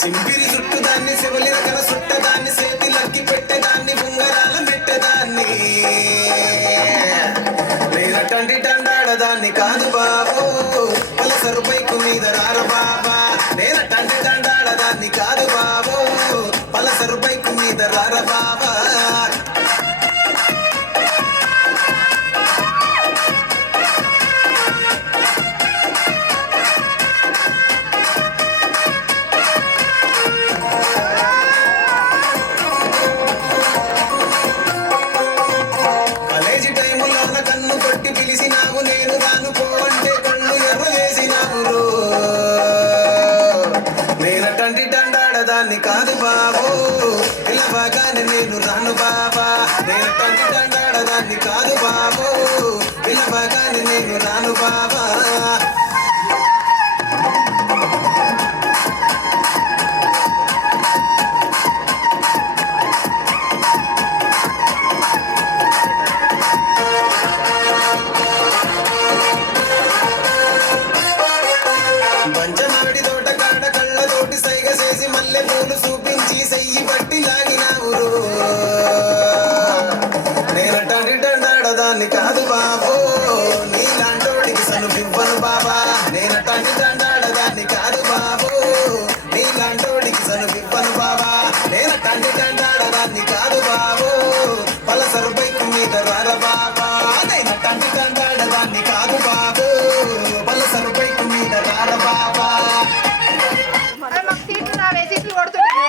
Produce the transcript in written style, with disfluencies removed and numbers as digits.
సింపిరి చుట్టుదాన్ని శివలి రకన సుట్టదాన్ని చేతిలక్కి పెట్టేదాన్ని ఉంగరాల మెట్టేదాన్ని నేనటండి దండాడదాన్ని కాదు బాబు Pulsar bike మీద రార బాబా నేనటండి దండాడదాన్ని కాదు బాబు పలసరు బైకు మీద రార బాబా కన్ను కొట్టి పిలిచినావు నేను రాను పోవంటే కళ్ళు ఎర్ర చేసినావు నేనటంటి దండాడదాన్ని కాదు బాబు పిలవగానే నేను రాను బాబా నేనటంటి దండాడదాన్ని కాదు బాబు పిలవగానే నేను రాను బాబా పంచమాడి తోట కాడ కళ్ళతోటి సైగ చేసి మల్లె పూలు చూపించి సెయ్యి పట్టి లాగినావు నేనటండి దండాడదాన్ని కాదు బాబు నీలాంటోడికి సను పివ్వను బాబా